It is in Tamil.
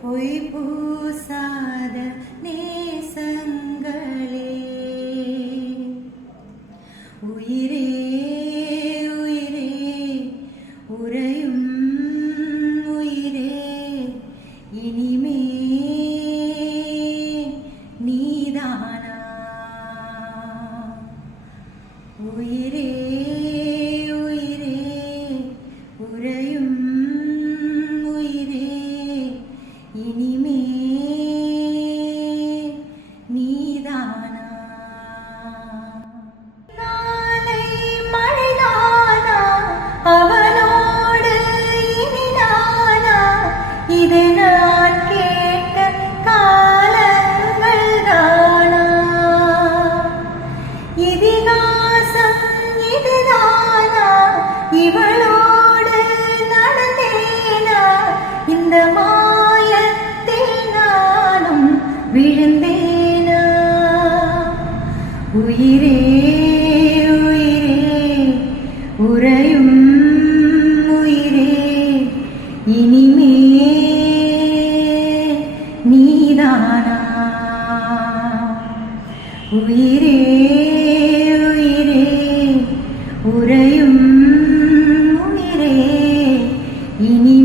பொய் பூசாத நேசங்களே உயிரே உயிரே உறையும் உயிரே இனிமே நீதானா உயிரே உயிரே உறையும் இனிமே நீதானா நாளை மழைதானா அவனோடு இனி நானா இது நான் கேட்ட காலங்கள் தானா இதிகாசம் இதுதானா இவளோடு நடந்தேனா இந்த விழுந்தேனா உயிரே உயிரே உறையும் உயிரே இனிமே நீதானா உயிரே உயிரே உறையும் உயிரே இனி